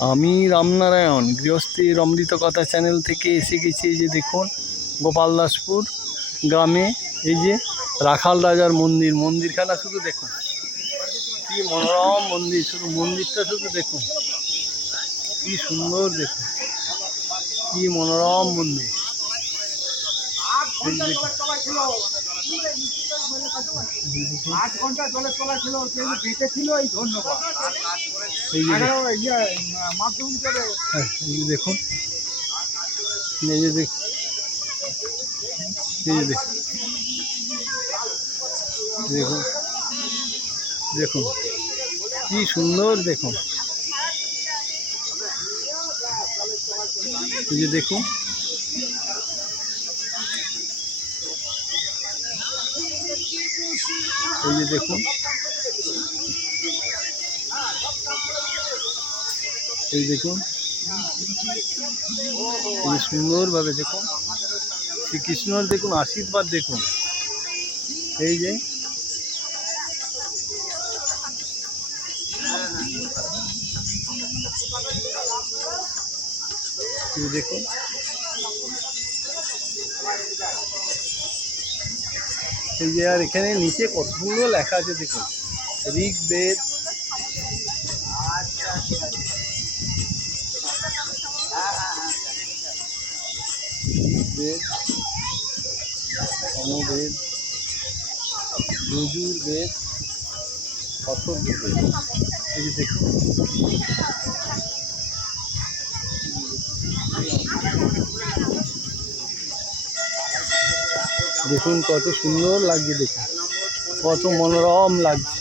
আমি রামনারায়ণ গৃহস্থীর অমৃত কথা চ্যানেল থেকে এসে গেছি এই যে দেখুন গোপালদাসপুর গ্রামে, এই যে রাখাল রাজার মন্দির, মন্দিরখানা শুধু দেখুন। কি মনোরম মন্দির, শুধু মন্দিরটা শুধু দেখুন। কি সুন্দর দেখুন। কি মনোরম মন্দির। আট ঘণ্টা তোলা ছিল বেঁচে ছিল এই ধন্যবাদ। দেখুন। হ্যাঁ, এই যে দেখুন। এই যে দেখুন দেখুন দেখুন। দেখুন। কি সুন্দর দেখুন। এই যে দেখুন। এই যে দেখুন এই দেখুন এই যে সুন্দরভাবে দেখুন শ্রীকৃষ্ণর দেখুন আশীর্বাদ দেখুন এই যে এই যে দেখুন এই যে আর এখানে নিচে কতগুলো লেখা আছে দেখুন। ঋগ্বেদ। বেদ সমবেদ যজুর্বেদ, অথর্ববেদ। এই যে দেখুন। দেখুন, কত সুন্দর লাগছে দেখুন কত মনোরম লাগছে।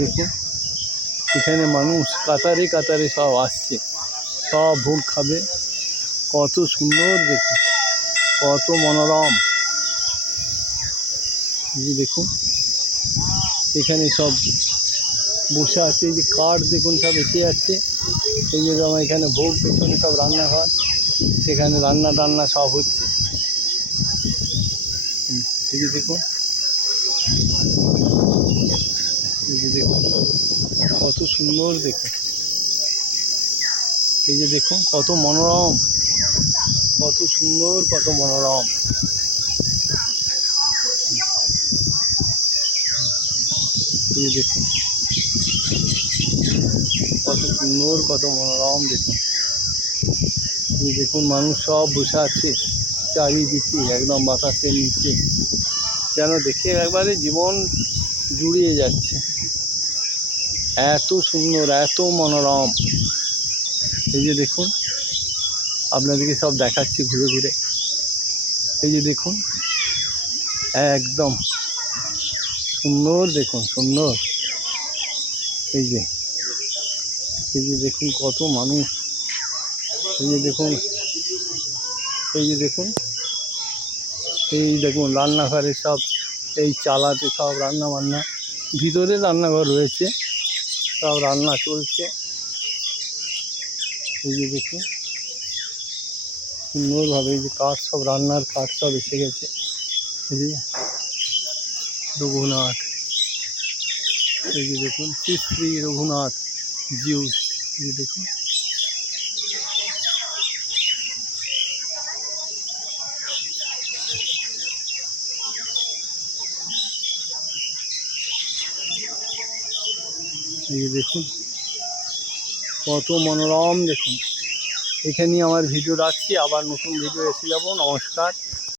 দেখুন, এখানে মানুষ কাতারে কাতারে সব আসছে। সব ভোগ খাবে। কত সুন্দর দেখুন, কত মনোরম। দেখুন, এখানে সব বসে আছে। এই যে কাঠ দেখুন, সব এসে যাচ্ছে। এই যে আমার এখানে ভোগ দেখুন সব রান্নাঘর। সেখানে রান্না টান্না সব হচ্ছে। দেখুন। দেখুন। কত সুন্দর দেখুন। এই যে দেখুন, কত মনোরম। কত সুন্দর, কত মনোরম। এই দেখুন। কত সুন্দর, কত মনোরম দেখুন। এই দেখুন, মানুষ সব বসে আছে চারিদিকে একদম বাতাসের নিচে। যেন দেখে একবারে জীবন জুড়িয়ে যাচ্ছে। এত সুন্দর, এত মনোরম। এই যে দেখুন, আপনাদেরকে সব দেখাচ্ছি ঘুরে ঘুরে। এই যে দেখুন, একদম সুন্দর দেখুন, সুন্দর। এই যে এই যে দেখুন, কত মানুষ। এই যে দেখুন, এই যে দেখুন, এই দেখুন রান্নাঘরে সব, এই চালাতে সব রান্না বান্না ভিতরে রান্নাঘর রয়েছে, সব রান্না চলছে। এই যে দেখুন, সুন্দরভাবে এই যে কাঠ সব, রান্নার কাঠ সব এসে গেছে। এই যে রঘুনাথ, এই যে দেখুন, শ্রী শ্রী রঘুনাথ জিউ এই দেখুন। এই দেখুন। কত মনোরম দেখুন। এখানেই আমার ভিডিও রাখছি। আবার নতুন ভিডিও এসে যাব। নমস্কার।